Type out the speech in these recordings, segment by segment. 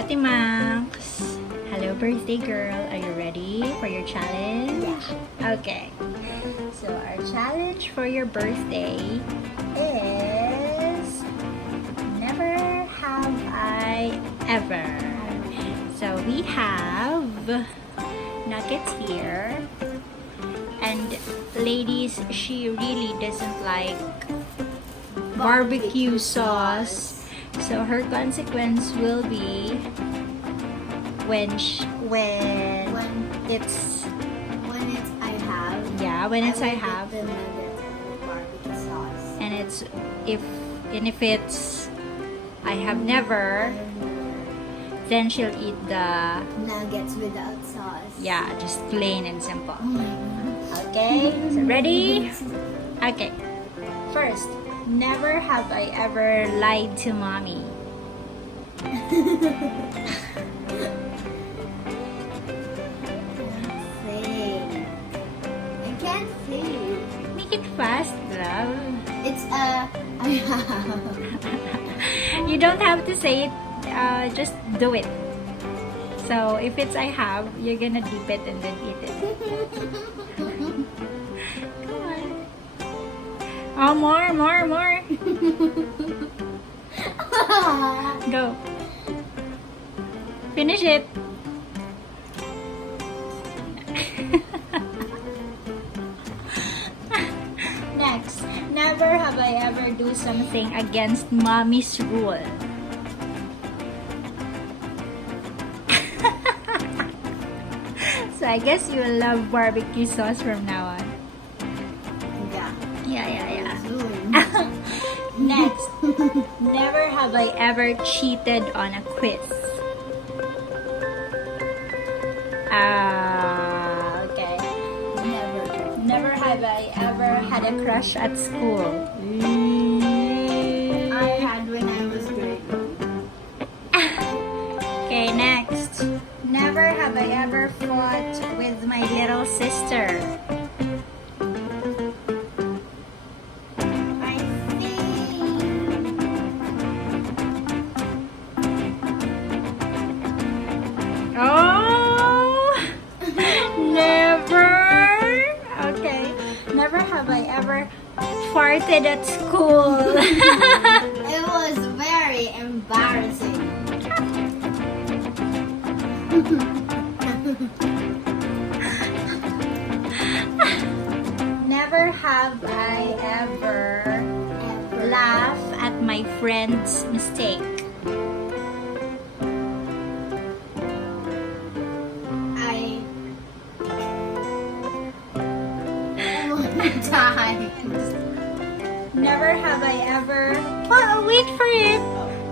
Ate Max. Hello, birthday girl. Are you ready for your challenge? Yeah. Okay. So, our challenge for your birthday is never have I ever. So, we have nuggets here. And ladies, she really doesn't like barbecue sauce. So her consequence will be when it's when it's I have the nuggets with barbecue sauce. and if it's I have never, then she'll eat the Nuggets without sauce. just plain and simple. Oh my god. Okay, so ready? Okay. First, never have I ever lied to mommy. I can't say. Make it fast, love. It's I have. You don't have to say it, just do it. So if it's I have, you're gonna dip it and then eat it. Come on. Oh, more. Go. Finish it. Next, never have I ever do something against mommy's rule. So I guess you will love barbecue sauce from now on. Yeah. Soon. Next, never have I ever cheated on a quiz. Okay. Never have I ever had a crush at school. I had when I was grade 1. Okay, next. Never have I ever fought with my little sister. I think Oh, never. Okay. Never have I ever farted at school. it was very embarrassing. Never have I ever laughed at my friend's mistake. Times. Never have I ever... Oh, wait for it.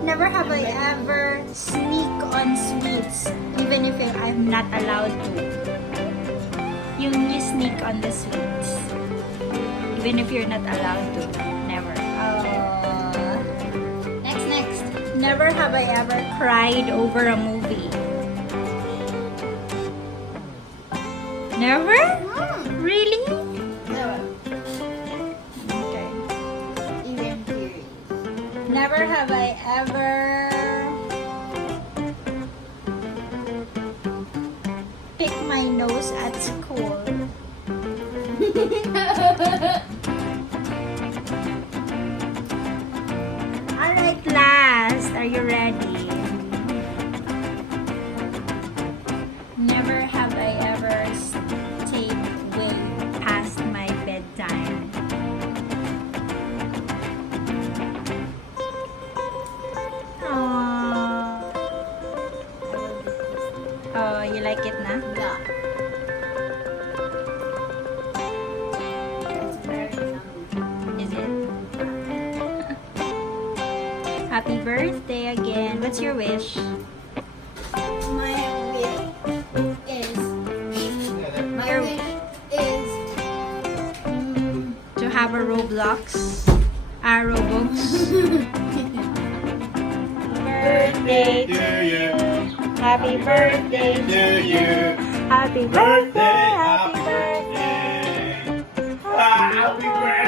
Never have I ever sneak on sweets, even if I'm not allowed to. You sneak on the sweets, even if you're not allowed to. Never. Next. Never have I ever cried over a movie. Never? Really? Never. Okay. Even theories. Never have I ever picked my nose at school. Alright, last. Are you ready? Never have I ever stayed way past my bedtime. Aww. Oh, you like it na? Yeah. It's very yummy. Is it? Happy birthday again. What's your wish? My wish is Your- is To have a Roblox? Robux? Birthday to you. Happy birthday to you. Happy birthday. Happy birthday. Happy birthday.